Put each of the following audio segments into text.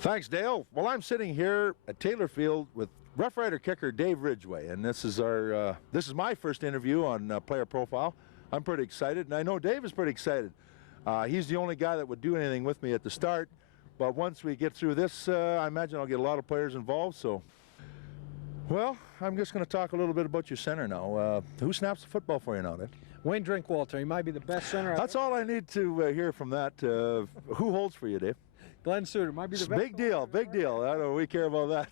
Thanks, Dale. Well, I'm sitting here at Taylor Field with Rough Rider kicker Dave Ridgeway, and this is my first interview on Player Profile. I'm pretty excited, and I know Dave is pretty excited. He's the only guy that would do anything with me at the start, but once we get through this, I imagine I'll get a lot of players involved. So, well, I'm just going to talk a little bit about your center now. Who snaps the football for you now, Dave? Wayne Drinkwalter. He might be the best center. That's all I need to hear from that. Who holds for you, Dave? Glenn Suter might be the best. Big deal, big deal. I know we care about that.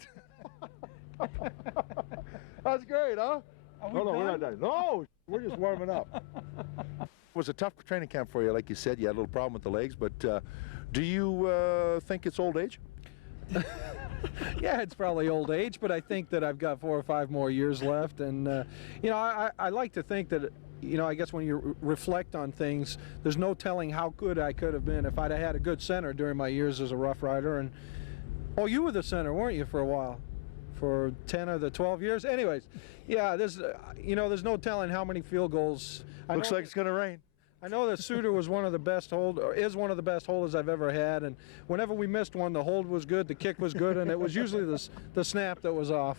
That's great, huh? No, we're not done. No, we're just warming up. It was a tough training camp for you, like you said. You had a little problem with the legs, but do you think it's old age? Yeah, it's probably old age, but I think that I've got 4 or 5 more years left, and you know, I like to think that, you know, I guess when you reflect on things, there's no telling how good I could have been if I'd have had a good center during my years as a Rough Rider. And oh, you were the center, weren't you, for a while? For 10 of the 12 years? Anyways, yeah, there's, you know, there's no telling how many field goals. Looks like it's going to rain. I know that Suter was one of the best is one of the best holders I've ever had, and whenever we missed one, the hold was good, the kick was good, and it was usually the snap that was off.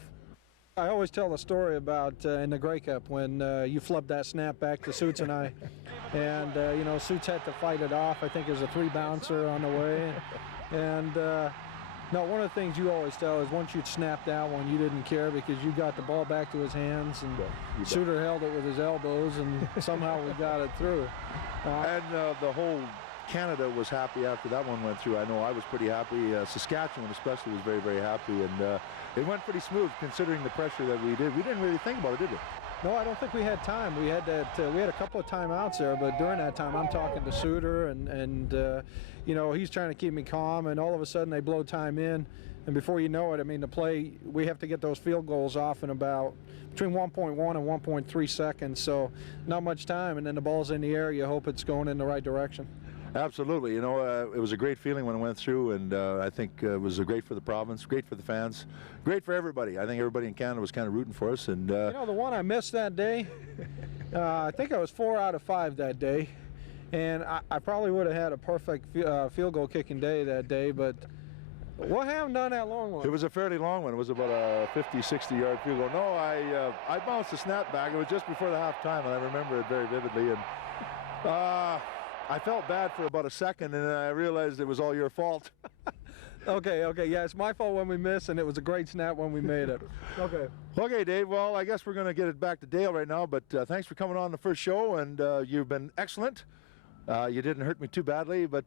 I always tell the story about in the Grey Cup when you flubbed that snap back to Suits and I, and you know, Suits had to fight it off. I think it was a 3-bouncer on the way, and no, one of the things you always tell is once you'd snapped that one, you didn't care because you got the ball back to his hands, and Suter held it with his elbows, and somehow we got it through. And the whole Canada was happy after that one went through. I know I was pretty happy. Saskatchewan especially was very, very happy, and it went pretty smooth considering the pressure that we did. We didn't really think about it, did we? No, I don't think we had time. We had that. We had a couple of timeouts there, but during that time, I'm talking to Suter, and you know, he's trying to keep me calm, and all of a sudden they blow time in, and before you know it, I mean, the play, we have to get those field goals off in about between 1.1 and 1.3 seconds, so not much time, and then the ball's in the air. You hope it's going in the right direction. Absolutely. You know, it was a great feeling when it went through, and I think it was great for the province, great for the fans, great for everybody. I think everybody in Canada was kind of rooting for us. And you know, the one I missed that day, I think I was 4 out of 5 that day, and I probably would have had a perfect field goal kicking day that day, but what happened on that long one? It was a fairly long one. It was about a 50, 60-yard field goal. No, I bounced the snap back. It was just before the halftime, and I remember it very vividly. And I felt bad for about a second, and then I realized it was all your fault. Okay, yeah, it's my fault when we missed, and it was a great snap when we made it. Okay, Dave, well, I guess we're going to get it back to Dale right now, but thanks for coming on the first show, and you've been excellent. You didn't hurt me too badly, but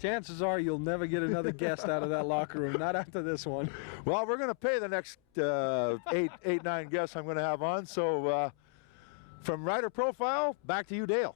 chances are you'll never get another guest out of that locker room, not after this one. Well, we're going to pay the next 8, 9 guests I'm going to have on, so from Rider Profile, back to you, Dale.